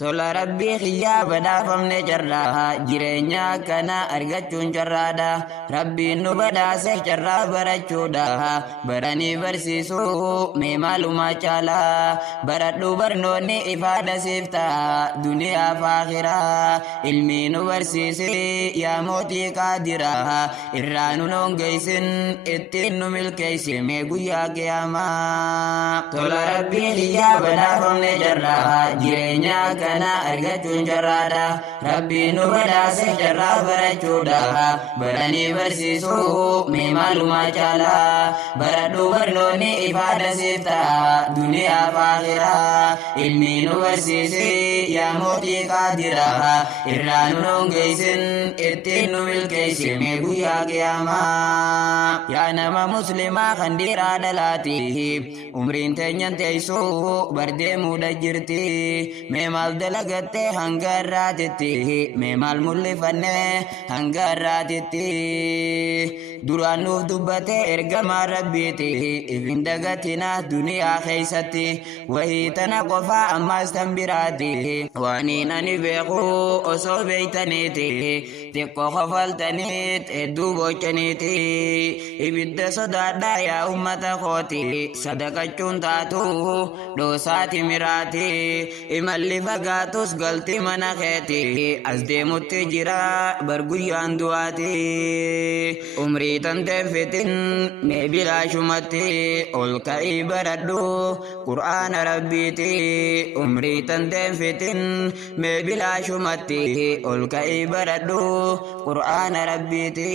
Tola rabbii xiyyaa badhaafamne carraa jireenya kana argachuun carraadha. Rabbiin nu badhaase carraa barachuudha. Baranii barsiisuu mee maalumaa caalaa. Baradhu barnoonni ifaadha siif ta'a duniyaa fi akhiraa. Ilmi nu barsiise yaa mootii qaadiraa. Irraa nu noongeessin ittiin nu milkeessi mee guyyaa qiyaamaa. Tola rabbii xiyyaa badhaafamne carraa jireenya kana argachuun carraadha. Rabbiin nu badhaase carraa barachuudha. Baranii barsiisuu mee maalumaa caalaa. Baradhu barnoonni ifaadha siif ta'a duniyaa fi akhiraa. Ilmi nu barsiise yaa mootii qaadiraa. Irraa nu noongeessin ittiin nu milkeessi mee guyyaa qiyaamaa. Yaa nama muslimaa kan dhiiraa dhalaati umriin teenyan teessuu bardeemuudha jirti. Mee maal dalagatte hanga irraatitti mee maal mul'ifanne hanga irraatitti. Duraan nuuf dubbate ergamaa rabbiiti ifin dagatina duniyaa keessatti. Wahii tana qofaa ammaas tan biraati waaniin ani beeku osoo beeytaniiti. Xiqqoo kofaltaniit hedduu boocaniiti. Ibidda sodaadhaa yaa ummata kooti sadaqachuun taatu dhoosaati miraati. Imalli fagaatus galti mana keeti as deemutti jira bar guyyaan du'aati. Umrii tanteen fitin mee bilaashumatti ol ka'ii baradhu qur'aana rabbiiti. Umrii tanteen fitin mee bilaashumatti ol ka'ii baradhu qur'aana rabbiiti.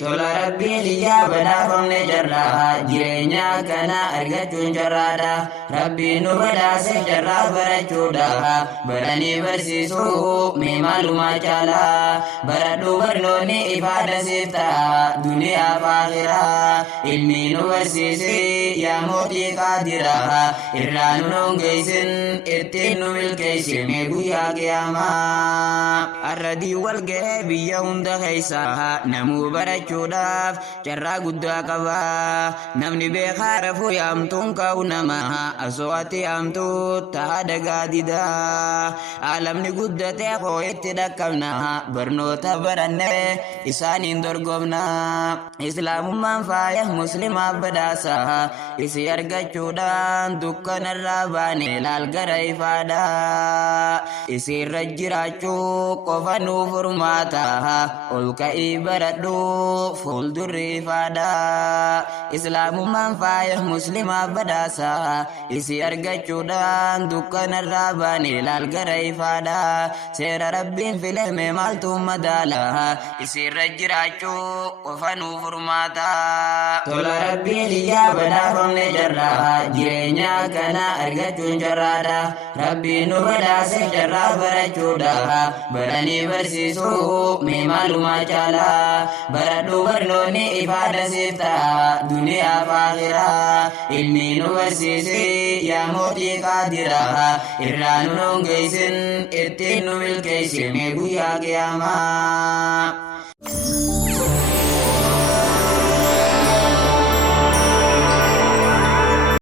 Tola rabbii xiyyaa badhaafamne carraa jireenya kana argachuun carraadha. Rabbiin nu badhaase carraa barachuudha. Baranii barsiisuu mee maalumaa caalaa. Baradhu barnoonni ifaadha siif ta'a duniyaa fi akhiraa. Ilmi nu barsiise yaa mootii qaadiraa. Irraa nu noongeessin ittiin nu milkeessi mee guyyaa qiyaamaa. Arradii wal ga'ee biyya hunda keessa namuu barachuudhaaf carraa guddaa qaba. Namni beekaa rafuu yaamtuun ka'u nama asoo ati yaamtuu ta'a dagaa dida. Alamni guddatee koo itti dhaqqabna barnoota baranne isaaniin dorgomna. Islaamummaan faaya muslimaaf badhaasa isi argachuudhaan dukkanarraa baane laal gara ifaadha. Isiirra jiraachuu qofa nuuf furmaata ol ka'ii baradhu fuuldurri ifaadha. Islaamummaan faaya muslimaaf badhaasa isi argachuudhaan dukkanarraa baane laal gara ifaadha. Seera rabbiin filame maaltu madaala isiirra jiraachuu qofa nuuf furmaata. Tola rabbii xiyyaa badhaafamne carraa jireenya kana argachuun carraadha. Rabbiin nu badhaase carraa barachuudha. Baranii barsiisuu mee maalumaa caalaa. Baradhu barnoonni ifaadha siif ta'a duniyaa fi akhiraa. Ilmi nu barsiise yaa mootii qaadiraa. Irraa nu noongeessin ittiin nu milkeessi mee guyyaa qiyaamaa.